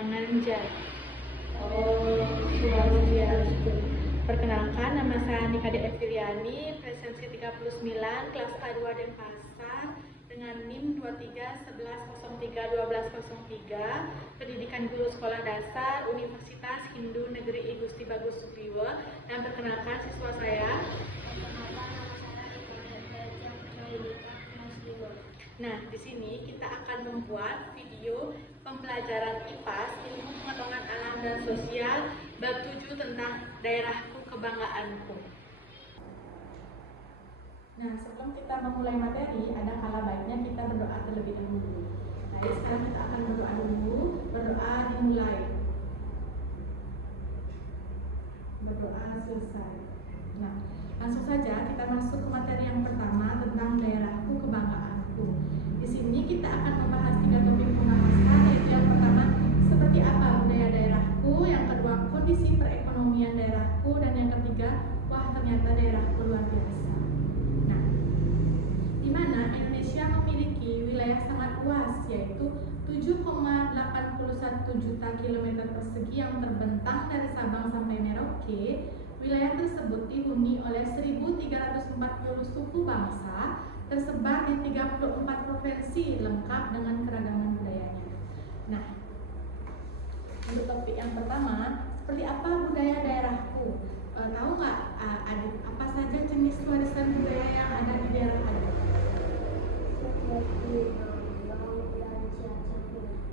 Panganjar. Oh, Swastiastu. Perkenalkan, nama saya Nika Eviliani, presensi 39, kelas A2 Denpasar, dengan NIM 2311031203, pendidikan guru sekolah dasar, Universitas Hindu Negeri I Gusti Bagus Supiwe. Dan perkenalkan siswa saya. Nah, di sini kita akan membuat video pembelajaran IPAS, ilmu pengetahuan alam dan sosial, bab 7 tentang daerahku kebanggaanku. Nah, sebelum kita memulai materi, ada kala baiknya kita berdoa terlebih dahulu. Nah, sekarang kita akan berdoa dulu. Berdoa dimulai. Berdoa selesai. Nah, langsung saja kita masuk ke materi yang pertama tentang daerahku kebanggaanku. Di sini kita akan membahas 3 topik pembahasan, yaitu yang pertama, seperti apa budaya daerahku, yang kedua, kondisi perekonomian daerahku, dan yang ketiga, wah ternyata daerahku luar biasa. Nah, di mana Indonesia memiliki wilayah sangat luas, yaitu 7,81 juta kilometer persegi yang terbentang dari Sabang sampai Merauke. Wilayah tersebut dihuni oleh 1.340 suku bangsa tersebar di 34 provinsi lengkap dengan keragaman budayanya. Nah, untuk topik yang pertama, seperti apa budaya daerahku? Tahu nggak Adit, apa saja jenis warisan budaya yang ada di daerah Adit?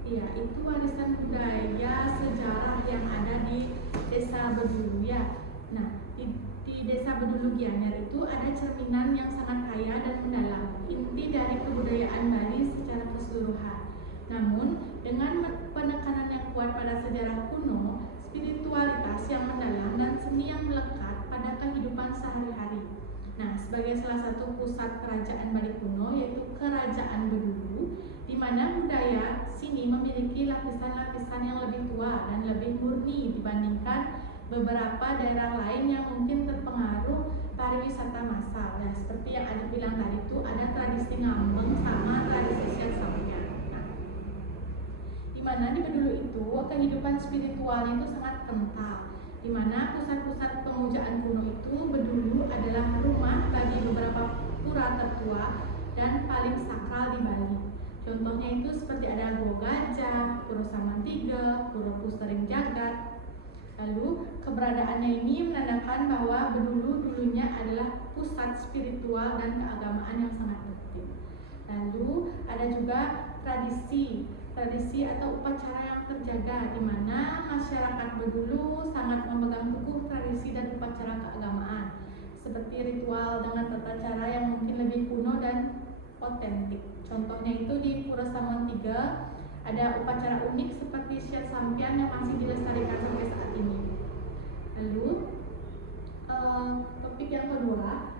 Iya, itu warisan budaya sejarah yang ada di Desa Bedulu ya. Nah, di Desa Bedulu Gianyar itu ada cerminan yang sangat kaya dan mendalam, inti dari kebudayaan Bali secara keseluruhan. Namun, dengan penekanan yang kuat pada sejarah kuno, spiritualitas yang mendalam dan seni yang melekat pada kehidupan sehari-hari. Nah, sebagai salah satu pusat kerajaan Bali kuno, yaitu Kerajaan Bedulu, di mana budaya sini memiliki lapisan-lapisan yang lebih tua dan lebih murni dibandingkan beberapa daerah lain yang mungkin terpengaruh pariwisata massal. Nah, seperti yang Adit bilang tadi itu ada tradisi ngambeng sama tradisi siat sampian. Nah, di mana di Bedulu itu kehidupan spiritualnya itu sangat kental. Di mana pusat-pusat pemujaan kuno itu Bedulu adalah rumah bagi beberapa pura tertua dan paling sakral di Bali. Contohnya itu seperti ada Gua Gajah, Pura Samantiga, Pura Pustering Jagat. Lalu keberadaannya ini menandakan bahwa Bedulu dulunya adalah pusat spiritual dan keagamaan yang sangat penting. Lalu ada juga tradisi atau upacara yang terjaga, di mana masyarakat Bedulu sangat memegang teguh tradisi dan upacara keagamaan, seperti ritual dengan tata cara yang mungkin lebih kuno dan otentik. Contohnya itu di Pura Samantiga ada upacara unik seperti siat sampian yang masih dilestarikan sampai saat ini. Lalu topik yang kedua,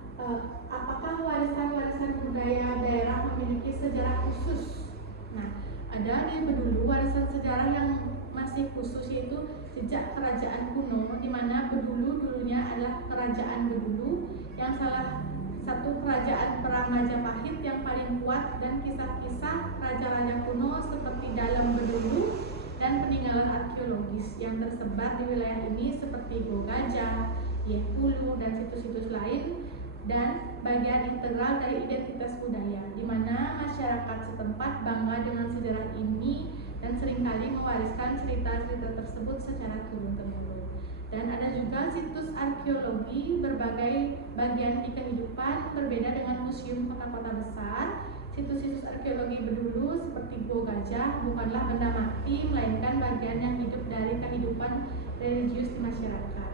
apakah warisan-warisan budaya daerah memiliki sejarah khusus? Nah, ada di Bedulu warisan sejarah yang masih khusus, yaitu jejak kerajaan kuno, di mana Bedulu dulunya adalah Kerajaan Bedulu yang salah satu kerajaan perang Majapahit yang paling kuat, dan kisah-kisah raja-raja kuno seperti dalam Bedulu dan peninggalan arkeologis yang tersebar di wilayah ini seperti Gua Gajah, Yehulu, dan situs-situs lain, dan bagian integral dari identitas budaya, di mana masyarakat setempat bangga dengan sejarah ini dan seringkali mewariskan cerita-cerita tersebut secara turun-temurun. Dan ada juga situs arkeologi berbagai bagian di kehidupan, berbeda dengan museum kota-kota besar. Situs-situs arkeologi Bedulu seperti Gua Gajah bukanlah benda mati, melainkan bagian yang hidup dari kehidupan religius di masyarakat.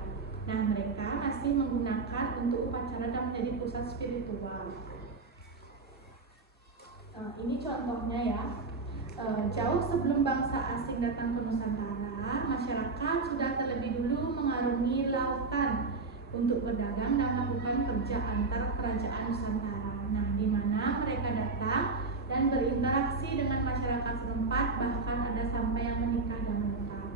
Nah, mereka masih menggunakan untuk upacara dan menjadi pusat spiritual. Ini contohnya ya. Jauh sebelum bangsa asing datang ke Nusantara, masyarakat sudah terlebih dulu mengarungi lautan untuk berdagang dan melakukan kerja antar kerajaan Nusantara. Nah, di mana mereka datang dan berinteraksi dengan masyarakat setempat, bahkan ada sampai yang menikah dan menetap.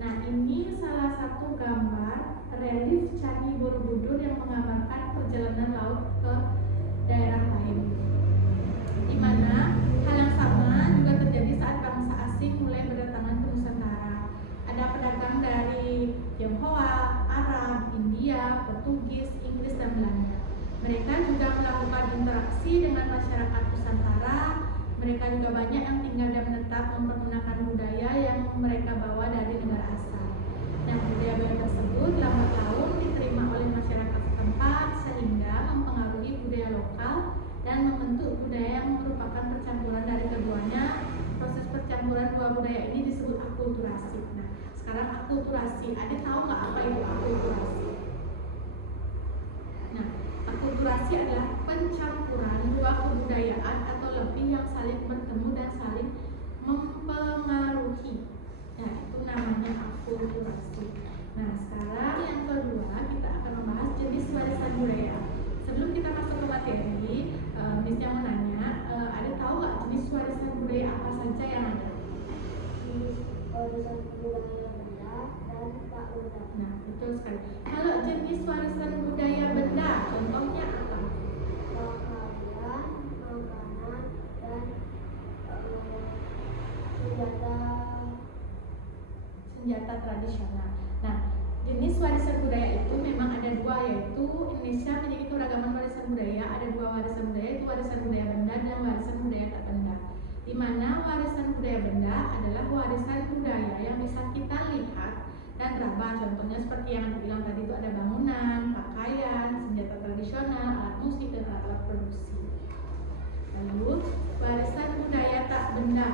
Nah, ini salah satu gambar relief Candi Borobudur yang menggambarkan perjalanan laut ke daerah lain, di mana hal yang sama juga terjadi saat bangsa asing mulai berdatangan ke Nusantara. Mereka juga melakukan interaksi dengan masyarakat Nusantara. Mereka juga banyak yang tinggal dan menetap mempergunakan budaya yang mereka bawa dari negara asal. Nah, budaya-budaya tersebut lambat laun diterima oleh masyarakat setempat sehingga mempengaruhi budaya lokal dan membentuk budaya yang merupakan percampuran dari keduanya. Proses percampuran dua budaya ini disebut akulturasi. Nah, sekarang akulturasi, adik tahu nggak apa itu akulturasi? Nah, akulturasi adalah pencampuran dua kebudayaan atau lebih yang saling bertemu dan saling mempengaruhi. Nah, itu namanya akulturasi. Nah, sekarang yang kedua kita akan membahas jenis warisan budaya. Sebelum kita masuk ke materi, Miss yang mau nanya, ada tahu nggak jenis warisan budaya apa saja yang ada? Jenis warisan budaya benda dan tak benda. Nah, betul sekali. Kalau jenis warisan budaya benda, contohnya apa? Pakaian, makanan, dan senjata tradisional. Nah, jenis warisan budaya itu memang ada dua, yaitu Indonesia memiliki keragaman warisan budaya. Ada dua warisan budaya, yaitu warisan budaya benda dan warisan budaya tak benda. Di mana warisan budaya benda adalah warisan budaya yang bisa kita lihat dan raba. Contohnya seperti yang dibilang tadi, itu ada bangunan, pakaian, senjata tradisional, alat musik, dan alat produksi. Lalu warisan budaya tak benda.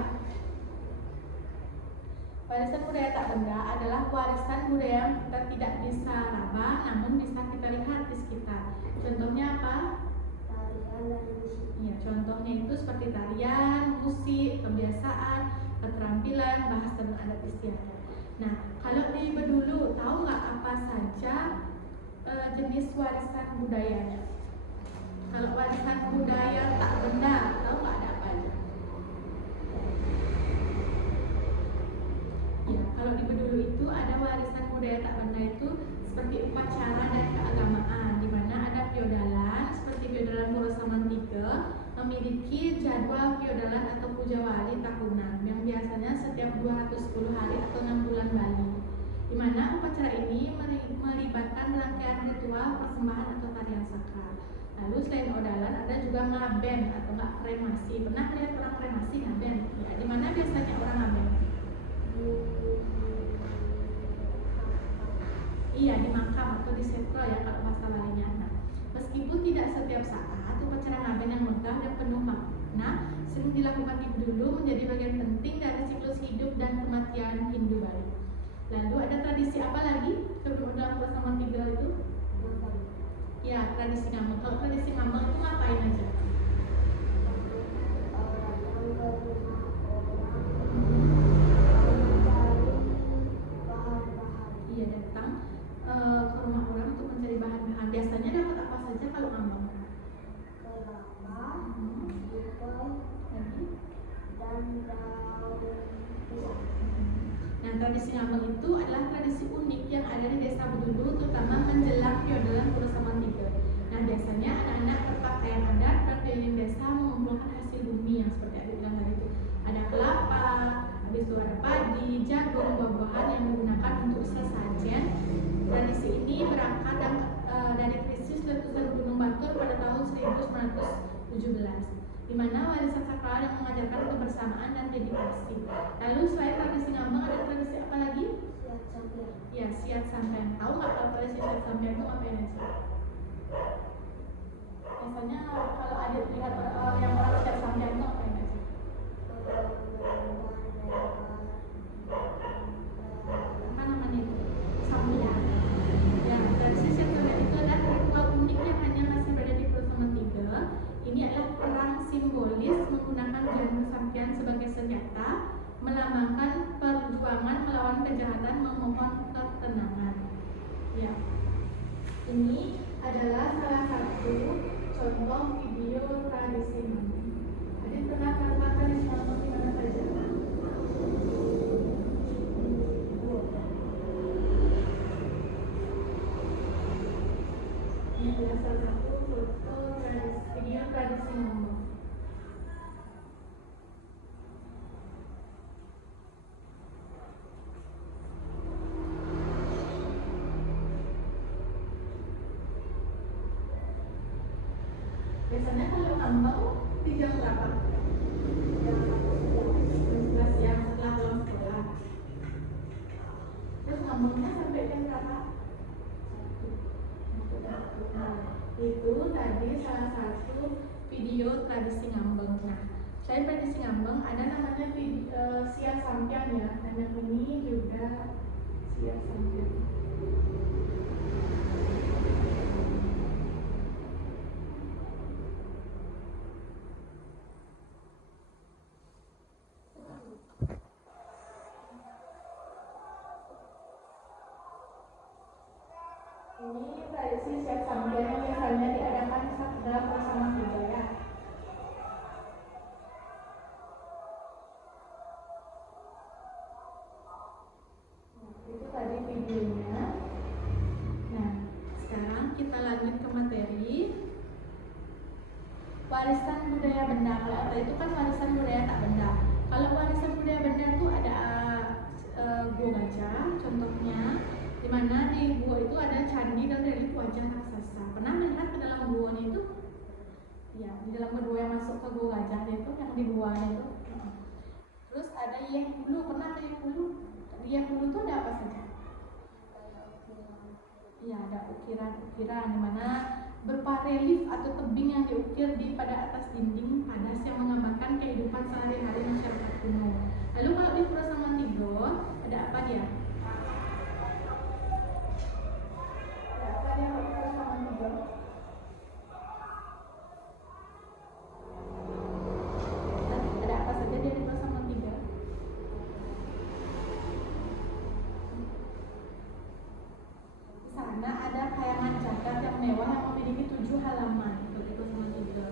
Warisan budaya tak benda adalah warisan budaya yang kita tidak bisa raba, namun bisa kita lihat di sekitar. Contohnya apa? tarian dan musik. Ya, contohnya itu seperti tarian, musik, kebiasaan, keterampilan, bahasa dan adat istiadat. Nah, kalau di Bedulu tahu nggak apa saja jenis warisan budayanya? Kalau warisan budaya tak benda, tahu nggak ada apa aja? Ya, kalau di Bedulu itu ada warisan budaya tak benda itu seperti upacara dan keagamaan, di mana ada feodalan seperti feodalan Pura Samantiga memiliki jadwal feodalan atau puja wali tahunan yang biasanya setiap 210 hari atau 6 bulan Bali, di mana upacara ini melibatkan rangkaian ritual persembahan atau tarian sakral. Lalu selain odalan ada juga ngaben atau nggak kremasi. Pernah lihat orang kremasi ngaben? Ya, di mana biasanya orang ngaben? Iya, di makam atau di setro ya kalau bahasa Balinya. Nah, meskipun tidak setiap saat, upacara ngaben yang megah dan penuh makna sering dilakukan di Bedulu menjadi bagian penting dari siklus hidup dan kematian Hindu Bali. Lalu ada tradisi apa lagi sebelum dalam Pura Samantiga itu? Ya, tradisi ngambek. Kalau tradisi ngambek itu ngapain aja? Iya, datang ke rumah orang untuk mencari bahan-bahan. Biasanya dapat apa saja kalau ngambek? kelapa, Lagi? dan daun pisang. Nah, tradisi ngambek itu adalah tradisi unik yang ada di desa Bedulu, terutama menjelang feodalan Pura Samantiga. Nah, biasanya anak-anak berpakaian adat berkeliling desa mengumpulkan hasil bumi yang seperti yang bilang tadi itu. Ada kelapa, habis itu ada padi, jagung, buah-buahan yang digunakan untuk sesajen. Tradisi ini berangkat dari krisis letusan Gunung Batur pada tahun 1917, di mana warisan sakral yang mengajarkan kebersamaan dan dedikasi. Lalu selain tradisi ngambek ada tradisi apa lagi? Siat sampian. Ya, siat sampean. Tahu nggak kalau tradisi siat sampean itu ngapain aja? Biasanya kalau ada lihat yang orang siat sampean itu ngapain aja? Apa namanya itu? Sampean. Ya, tradisi siat sampean itu adalah ritual unik yang hanya masih berada di Pura Samantiga. Ini adalah perang simbolis menggunakan janur sampean sebagai senjata, melambangkan perjuangan melawan kejahatan, memohon ketenangan. Ya, ini adalah salah satu contoh video tradisi ngambek. Jadi pernah melakukan tradisi ngambek di mana saja? Ini adalah salah satu foto video tradisi ngambek. ngambang di jam berapa? Jam 11 siang setelah pulang sekolah. Terus ngambangnya sampai jam berapa? Itu tadi salah satu video tradisi ngambang. Nah, selain tradisi ngambang ada namanya siang sampian ya, dan yang ini juga siang sampian. Ini tradisi siang sampian yang biasanya diadakan dalam bersama budaya. Itu tadi videonya. Nah, sekarang kita lanjut ke materi warisan budaya benda. Kalau tadi itu kan warisan budaya tak benda. Kalau warisan budaya benda itu ada gua gajah, contohnya, di mana di gua itu ada candi dan relief wajah raksasa. Pernah melihat ke dalam gua itu? Ya, di dalam gua yang masuk ke gua gajah itu, yang di gua itu. Terus ada Yeh Hulu, pernah ke Yeh Hulu? Yeh Hulu itu ada apa saja? Ya, ada ukiran-ukiran di mana berupa relief atau tebing yang diukir pada atas dinding padas yang menggambarkan kehidupan sehari-hari masyarakat kuno. Lalu kalau di Pulau Samantigo ada apa dia? Ada apa dia kalau di Pulau Samantigo? Ada apa saja dia di Pulau Samantigo? Di sana ada kayangan cagar yang mewah yang memiliki 7 halaman. Begitu sama juga.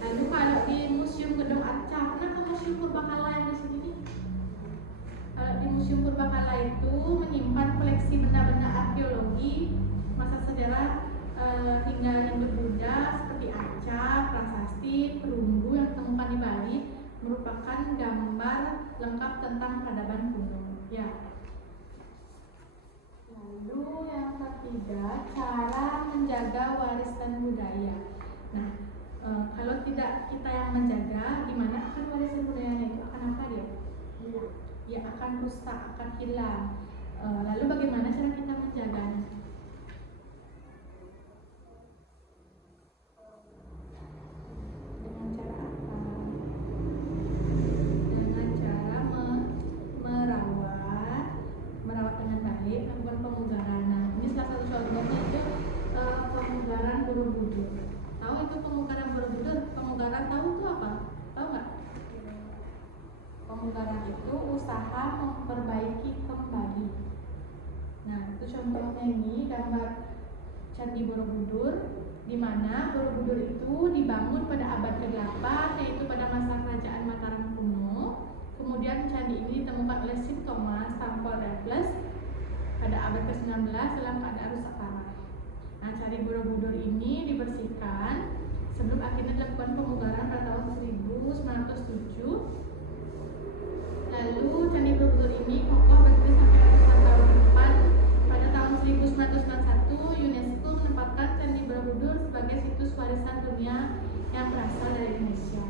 Lalu kalau di Museum Gedung Arca, pernah ke Museum Purbakala yang di sini? Kalau di Museum Purbakala itu menyimpan koleksi benda-benda arkeologi masa sejarah hingga Hindu Buddha seperti arca, prasasti, perunggu yang ditemukan di Bali merupakan gambar lengkap tentang peradaban kuno. Ya. Lalu yang ketiga, cara menjaga warisan budaya. Nah, kalau tidak kita yang menjaga, gimana akan warisan budayanya itu akan apa dia? Hilang. Ya akan rusak, akan hilang. Lalu bagaimana cara kita menjaganya? Dengan cara apa? Dengan cara merawat dengan baik, melakukan pemugaran. Nah, ini salah satu contohnya itu pemugaran Borobudur. Tahu itu pemugaran Borobudur? Pemugaran tahu itu apa? Tahu nggak? Pemugaran itu usaha memperbaiki kembali. Nah, itu contohnya ini gambar Candi Borobudur, di mana Borobudur itu dibangun pada abad ke-8, yaitu pada masa kerajaan Mataram kuno. Kemudian candi ini ditemukan oleh St. Thomas Sampol Raffles pada abad ke-19 dalam keadaan rusak parah. Nah, Candi Borobudur ini dibersihkan sebelum akhirnya dilakukan pemugaran pada tahun 1907. Lalu Candi Borobudur ini kokoh berdiri sampai ratusan tahun ke depan. Pada tahun 1991 UNESCO menempatkan Candi Borobudur sebagai situs warisan dunia yang berasal dari Indonesia.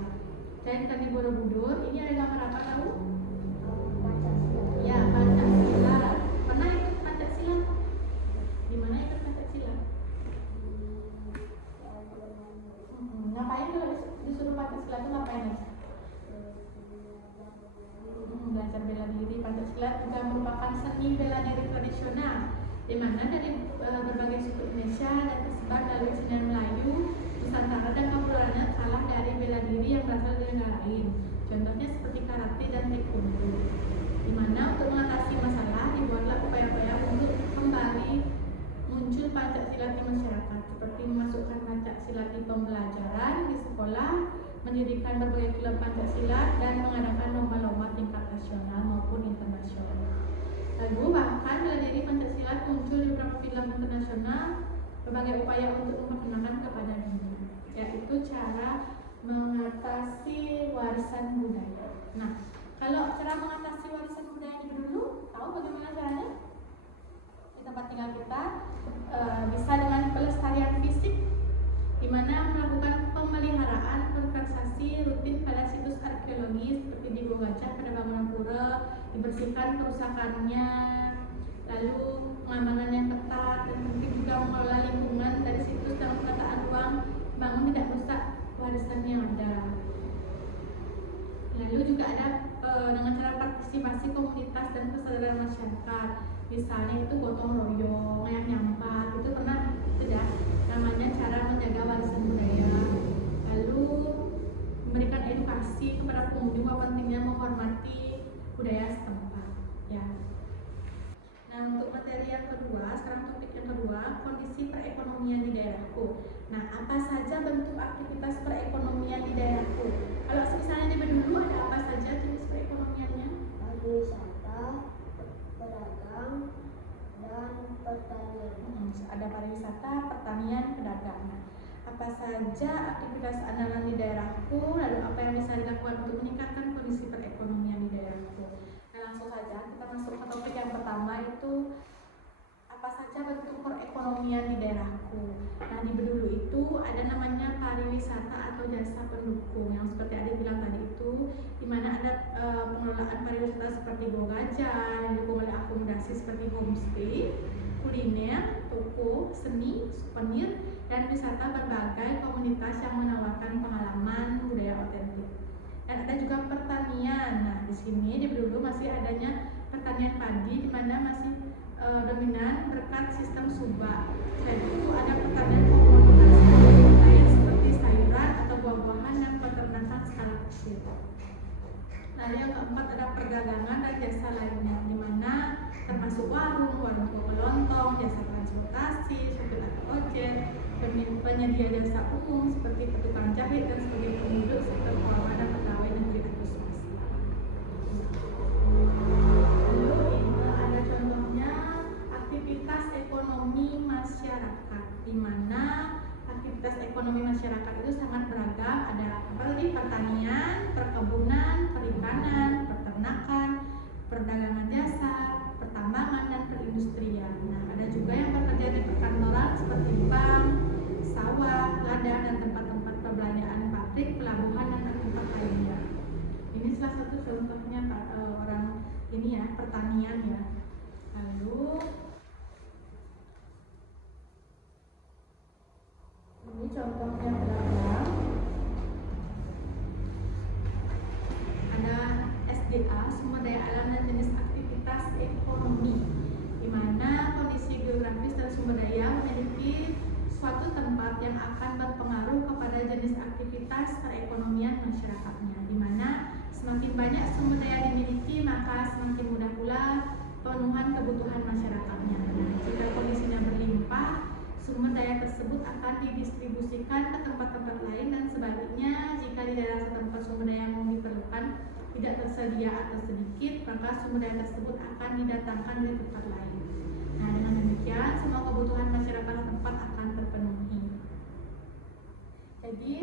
Dan Candi Borobudur ini ada gambar apa tahu? Ya, Pancasila. Pernah ikut Pancasila? Di mana ikut Pancasila? Ngapain kalau disuruh Pancasila itu ngapain aja? Belajar bela diri. Pancasila juga merupakan seni bela diri tradisional, di mana dari berbagai suku Indonesia dan tersebar melalui kesenian Melayu, Nusantara dan Kepulauannya kalah dari bela diri yang berasal dari negara lain. Contohnya seperti karate dan taekwondo. Di mana untuk mengatasi masalah dibuatlah upaya-upaya untuk kembali muncul Pancasila di masyarakat, seperti memasukkan Pancasila di pembelajaran di sekolah, mendirikan berbagai klub Pancasila, dan mengadakan lomba-lomba tingkat nasional maupun internasional. Lalu bahkan bela diri Pancasila muncul di beberapa film internasional, berbagai upaya untuk memperkenalkan kepada dunia, yaitu cara mengatasi warisan budaya. Nah, kalau cara mengatasi warisan budaya itu dulu, tahu bagaimana caranya? Di tempat tinggal kita bisa dengan pelestarian fisik, di mana melakukan pemeliharaan membersihkan kerusakannya, lalu pengamanan yang ketat, dan penting juga mengelola lingkungan dari situs dan penataan ruang bangun tidak merusak warisan yang ada. Lalu juga ada dengan cara partisipasi komunitas dan kesadaran masyarakat, misalnya itu gotong royong, yang nyampah, itu pernah tidak namanya cara menjaga warisan budaya. Lalu memberikan edukasi kepada pengunjung bahwa pentingnya menghormati budaya setempat. Ya. Nah, untuk materi yang kedua, sekarang topik yang kedua, kondisi perekonomian di daerahku. Nah, apa saja bentuk aktivitas perekonomian di daerahku? Kalau misalnya di Bedulu ada apa saja jenis perekonomiannya? Pariwisata, pedagang, dan pertanian. Ada pariwisata, pertanian, pedagang. Nah, apa saja aktivitas andalan di daerahku? Lalu apa yang bisa dilakukan untuk meningkatkan kondisi perekonomian di daerahku? Nah, langsung saja kita masuk ke topik yang pertama, itu apa saja bentuk perekonomian di daerahku. Nah, di Bedulu itu ada namanya pariwisata atau jasa pendukung yang seperti Adik bilang tadi itu, di mana ada pengelolaan pariwisata seperti Go Gajah yang didukung oleh akomodasi seperti homestay, kuliner, toko, seni, souvenir, dan wisata berbagai komunitas yang menawarkan pengalaman budaya otentik. Dan ada juga pertanian. Nah, di sini di Bedulu masih adanya pertanian padi, di mana masih dominan berkat sistem subak. Jadi itu ada pertanian komoditas seperti sayuran atau buah-buahan dan peternakan skala kecil. Lalu yang keempat ada perdagangan dan jasa lainnya, di mana termasuk warung toko lontong, jasa transportasi, sopir atau ojek, penyedia jasa umum seperti tukang jahit dan sebagai penduduk sektor keuangan dan pegawai negeri atau swasta. Lalu ini ada contohnya aktivitas ekonomi masyarakat, di mana aktivitas ekonomi masyarakat itu sangat beragam. Ada apa tadi? Pertanian, perkebunan, perikanan, peternakan, perdagangan jasa, pertambangan, dan perindustrian. Nah, ada juga yang bekerja di perkantoran seperti bank, sawah, ladang, dan tempat-tempat perbelanjaan, pabrik, pelabuhan, dan tempat lainnya. Ini salah satu contohnya orang ini ya, pertanian ya. Lalu ini contohnya beragam. Ada SDA, sumber daya alam dan jenis aktivitas ekonomi, di mana kondisi geografis dan sumber daya memiliki suatu tempat yang akan berpengaruh kepada jenis aktivitas perekonomian masyarakatnya, di mana semakin banyak sumber daya dimiliki, maka semakin mudah pula pemenuhan kebutuhan masyarakatnya. Nah, jika kondisinya berlimpah, sumber daya tersebut akan didistribusikan ke tempat-tempat lain, dan sebaliknya jika di daerah setempat sumber daya yang diperlukan tidak tersedia atau sedikit, maka sumber daya tersebut akan didatangkan dari tempat lain. Nah, dengan demikian semua kebutuhan masyarakat setempat akan terpenuhi. Jadi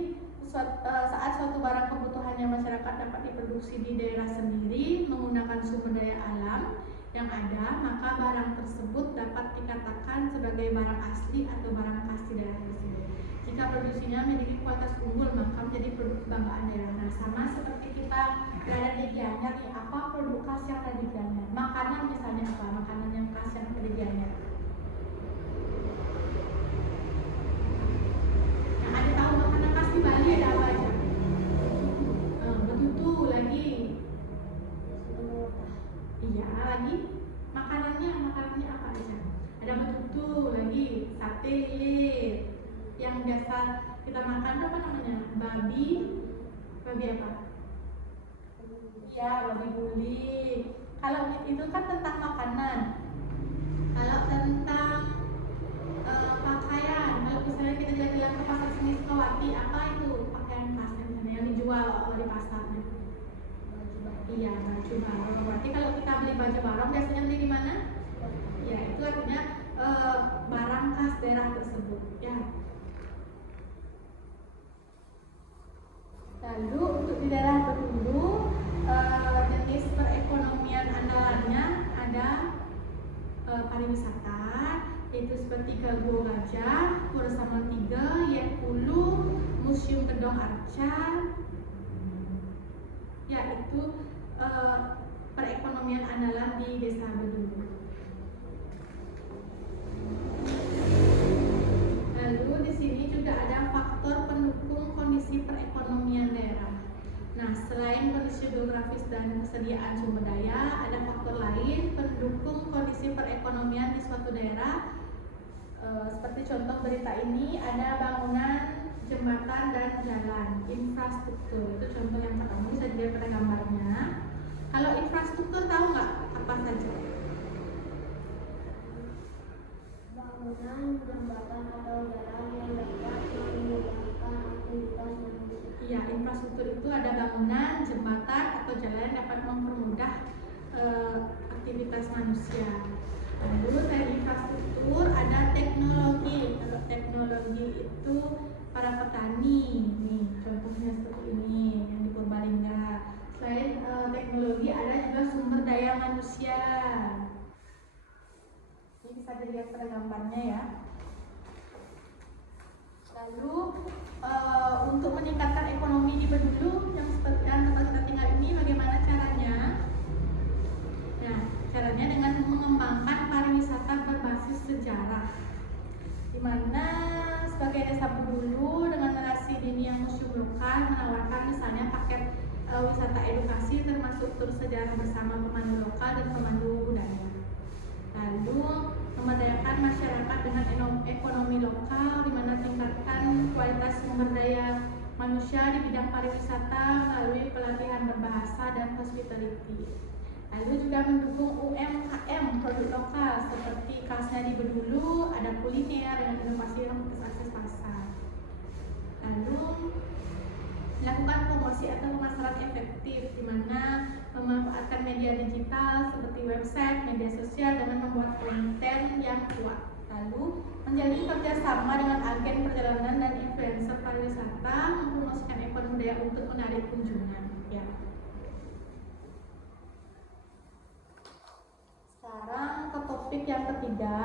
saat suatu barang kebutuhannya masyarakat dapat diproduksi di daerah sendiri menggunakan sumber daya alam yang ada, maka barang tersebut dapat dikatakan sebagai barang asli atau barang khas di daerah tersebut. Jika produksinya memiliki kualitas unggul, maka menjadi produk kebanggaan daerah. Nah, sama seperti kita berada di Gianyar, apa produk khas yang ada di Gianyar? Makanan misalnya apa? Makanan yang khas yang ada di Gianyar. Nah, ada tahu makanan khas di Bali ada apa aja? Betutu lagi. Iya, lagi makanannya apa aja? Ada betutu lagi, sate lilit. Yang biasa kita makan apa namanya? Babi apa? Ya, babi guling. Kalau itu kan tentang makanan. Kalau tentang pakaian, kalau misalnya kita jalan-jalan ke pasar seni Sukawati, apa itu pakaian khas yang dijual di pasarnya? Iya, baju barong. Berarti kalau kita beli baju barong biasanya beli di mana? Ya, itu artinya barang khas daerah tersebut. Ya. Lalu untuk di daerah Bedulu, jenis perekonomian andalannya ada pariwisata, yaitu seperti ke Go Gajah, Pura Saman 3, Yekulu, Museum Gedong Arca. Ya, itu perekonomian andalan di Desa Bedulu. Lalu di sini juga ada faktor pendukung kondisi perekonomian daerah. Nah, selain kondisi geografis dan kesediaan sumber daya, ada faktor lain pendukung kondisi perekonomian di suatu daerah. Seperti contoh berita ini, ada bangunan jembatan dan jalan, infrastruktur. Itu contoh yang pertama, bisa dilihat pada gambarnya. Kalau infrastruktur tahu nggak apa saja? Bangunan jembatan atau jalan yang dapat memudahkan aktivitas manusia. Iya, infrastruktur itu ada bangunan, jembatan atau jalan yang dapat mempermudah aktivitas manusia. Lalu dari infrastruktur ada teknologi. Kalau teknologi itu para petani, nih contohnya seperti ini yang di Purbalingga. Selain teknologi ada juga sumber daya manusia. Ini bisa dilihat pada gambarnya ya. Lalu untuk meningkatkan ekonomi di Bedulu yang seperti yang tempat kita tinggal ini, bagaimana caranya? Nah, caranya dengan mengembangkan pariwisata berbasis sejarah, di mana sebagai desa Bedulu dengan narasi dini yang museum lokal menawarkan misalnya paket wisata edukasi termasuk tur sejarah bersama pemandu lokal dan pemandu budaya. Lalu memberdayakan masyarakat dengan ekonomi lokal, di mana tingkatkan kualitas sumber daya manusia di bidang pariwisata melalui pelatihan berbahasa dan hospitality. Lalu juga mendukung UMKM produk lokal seperti khasnya di Bedulu, ada kuliner dengan inovasi yang akses pasar. Lalu melakukan promosi atau pemasaran efektif, di mana memanfaatkan media digital seperti website, media sosial dengan membuat konten yang kuat. Lalu menjalin kerjasama dengan agen perjalanan dan influencer pariwisata mempromosikan ekonomi budaya untuk menarik kunjungan. Ya. Sekarang ke topik yang ketiga,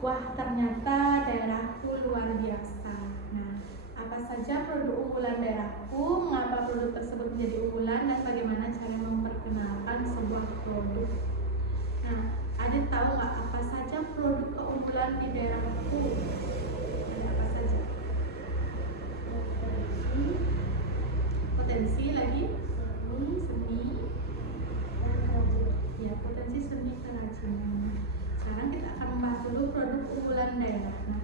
wah ternyata daerahku luar biasa. Nah, apa saja produk unggulan daerahku, mengapa produk tersebut menjadi unggulan, dan bagaimana cara memperkenalkan sebuah produk. Nah, Adit tahu nggak apa saja produk keunggulan di daerahku? Ada apa saja? Potensi lagi? Seni, Dan kerajinan. ya potensi seni kerajinan. Sekarang kita akan membahas dulu produk unggulan daerah. Nah,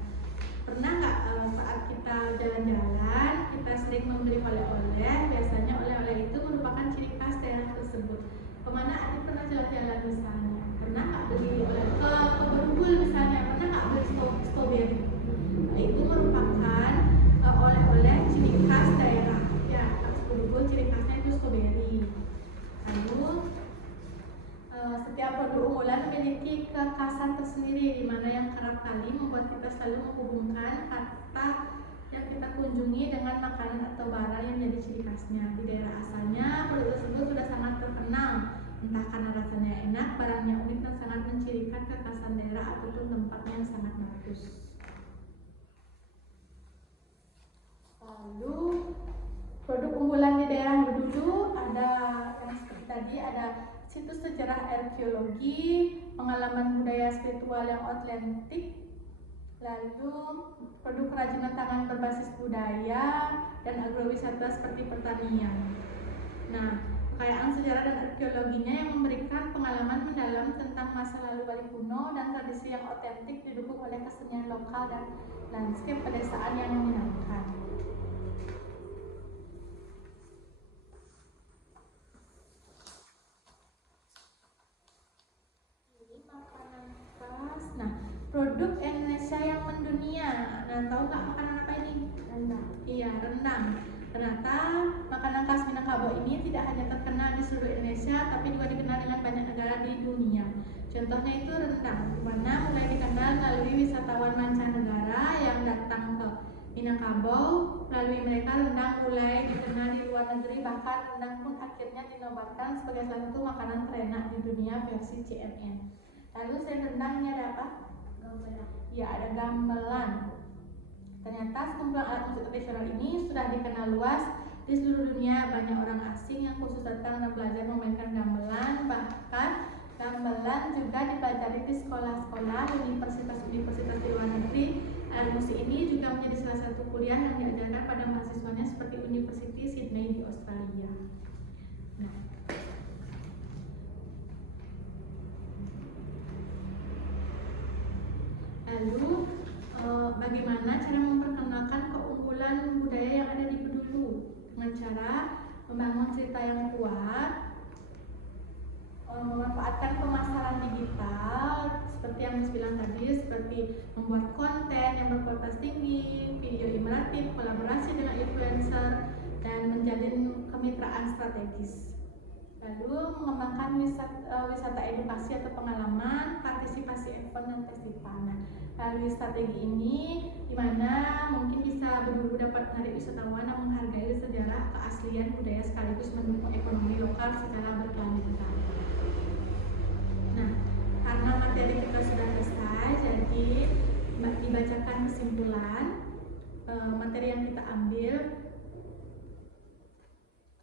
pernah nggak saat kita jalan-jalan, kita sering membeli oleh-oleh, biasanya oleh-oleh itu merupakan ciri khas daerah tersebut. Kemana Adit pernah jalan-jalan misalnya? Pernah nggak beli oleh ke Bedugul misalnya? Pernah nggak beli strawberry? Nah, itu merupakan oleh-oleh ciri khas daerah. Ya, khas Bedugul ciri khasnya itu strawberry. Lalu setiap produk unggulan memiliki kekhasan tersendiri, di mana yang kerap kali membuat kita selalu menghubungkan kata yang kita kunjungi dengan makanan atau barang yang menjadi ciri khasnya. Di daerah asalnya, produk tersebut sudah sangat terkenal, entah karena rasanya enak, barangnya unik dan sangat mencirikan kekhasan daerah ataupun tempatnya yang sangat bagus. Lalu produk unggulan di daerah Bedulu ada yang seperti tadi, ada situs sejarah arkeologi, pengalaman budaya spiritual yang otentik, lalu produk kerajinan tangan berbasis budaya, dan agrowisata seperti pertanian. Nah, kekayaan sejarah dan arkeologinya yang memberikan pengalaman mendalam tentang masa lalu Bali kuno dan tradisi yang otentik didukung oleh kesenian lokal dan landscape pedesaan yang menyenangkan. Nah, produk Indonesia yang mendunia. Nah, tahu nggak makanan apa ini? Rendang. Iya, rendang. Ternyata makanan khas Minangkabau ini tidak hanya terkenal di seluruh Indonesia, tapi juga dikenal dengan banyak negara di dunia. Contohnya itu rendang, di mana mulai dikenal melalui wisatawan mancanegara yang datang ke Minangkabau. Melalui mereka rendang mulai dikenal di luar negeri, bahkan rendang pun akhirnya dinobatkan sebagai salah satu makanan terenak di dunia versi CNN. Lalu selain rendang ini ada apa? Gamelan. Ya, ada gamelan. Ternyata sekumpulan alat musik tradisional ini sudah dikenal luas di Di seluruh dunia banyak orang asing yang khusus datang dan belajar memainkan gamelan, bahkan gamelan juga dipelajari di sekolah-sekolah, universitas-universitas di luar negeri. Alat musik ini juga menjadi salah satu kuliah yang diajarkan pada mahasiswanya seperti University Sydney di Australia. Nah, lalu bagaimana cara memperkenalkan keunggulan budaya yang ada di Bedulu? Dengan cara membangun cerita yang kuat, memanfaatkan pemasaran digital seperti yang Miss bilang tadi, seperti membuat konten yang berkualitas tinggi, video imeratif, kolaborasi dengan influencer, dan menjalin kemitraan strategis. Lalu mengembangkan wisata edukasi atau pengalaman, partisipasi event dan festival. Nah, melalui strategi ini dimana mungkin bisa Bedulu dapat menarik wisatawan yang menghargai sejarah keaslian budaya sekaligus mendukung ekonomi lokal secara berkelanjutan. Nah, karena materi kita sudah selesai, jadi dibacakan kesimpulan materi yang kita ambil.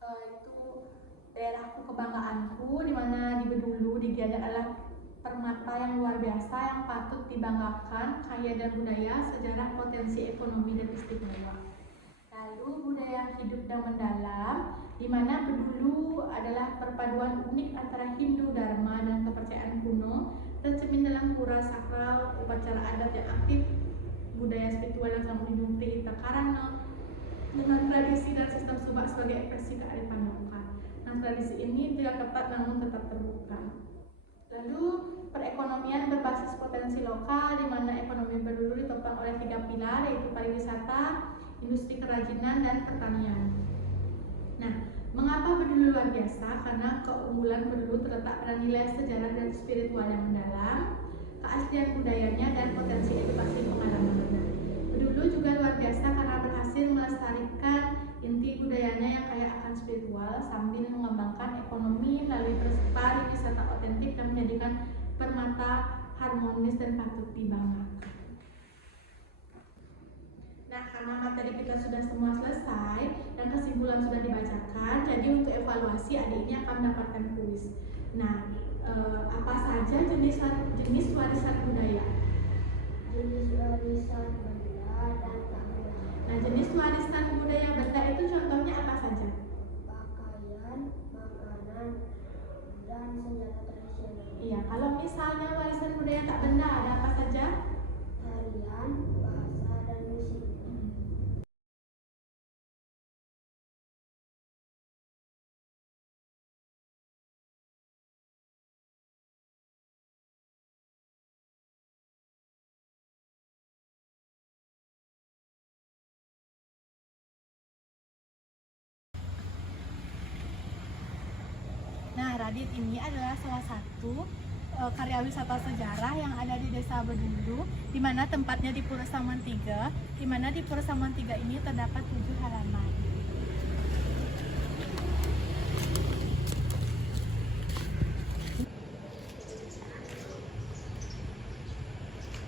Itu daerahku kebanggaanku, di mana di Bedulu di Gianyar adalah permata yang luar biasa yang patut dibanggakan, kaya dan budaya, sejarah, potensi ekonomi dan istimewa. Lalu budaya yang hidup dan mendalam, di mana Bedulu adalah perpaduan unik antara Hindu, Dharma, dan kepercayaan kuno, tercermin dalam pura sakral, upacara adat yang aktif, budaya spiritual yang selalu melindungi Trihita Karana, dengan tradisi dan sistem subak sebagai ekspresi kearifan lokal. Nah, tradisi ini tidak ketat namun tetap terbuka. Lalu perekonomian berbasis potensi lokal, di mana ekonomi Bedulu ditopang oleh 3 pilar, yaitu pariwisata, industri kerajinan, dan pertanian. Nah, mengapa Bedulu luar biasa? Karena keunggulan Bedulu terletak pada nilai sejarah dan spiritual yang mendalam, keaslian budayanya, dan potensi edukasi pengalaman. Bedulu juga luar biasa karena berhasil melestarikan inti budayanya yang kaya akan spiritual sambil mengembangkan ekonomi melalui pariwisata otentik dan menjadikan permata harmonis dan patut dibanggakan. Nah, karena materi kita sudah semua selesai dan kesimpulan sudah dibacakan, jadi untuk evaluasi adik ini akan mendapatkan kuis. Nah, apa saja jenis warisan budaya? Jenis warisan benda dan bangunan. Nah, jenis warisan budaya benda itu contohnya apa saja? Pakaian, makanan, dan senjata tradisional. Iya, kalau misalnya warisan budaya tak benda ada apa saja? Tarian, bahasa, dan musik. Nah, Radit ini adalah salah satu karya wisata sejarah yang ada di Desa Bedulu, di mana tempatnya di Pura Saman 3, di mana di Pura Saman 3 ini terdapat 7 halaman.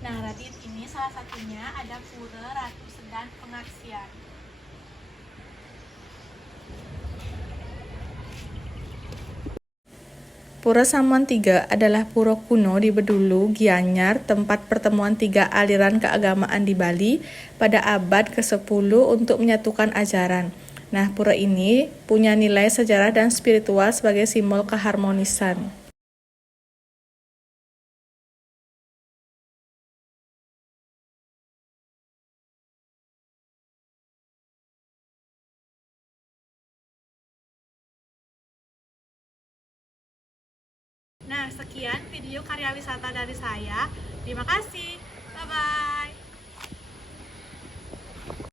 Nah, Radit ini salah satunya ada Pura Ratu Sedan Pengaksian. Pura Samuan III adalah pura kuno di Bedulu, Gianyar, tempat pertemuan 3 aliran keagamaan di Bali pada abad ke-10 untuk menyatukan ajaran. Nah, pura ini punya nilai sejarah dan spiritual sebagai simbol keharmonisan. Nah, sekian video karya wisata dari saya. Terima kasih. Bye-bye.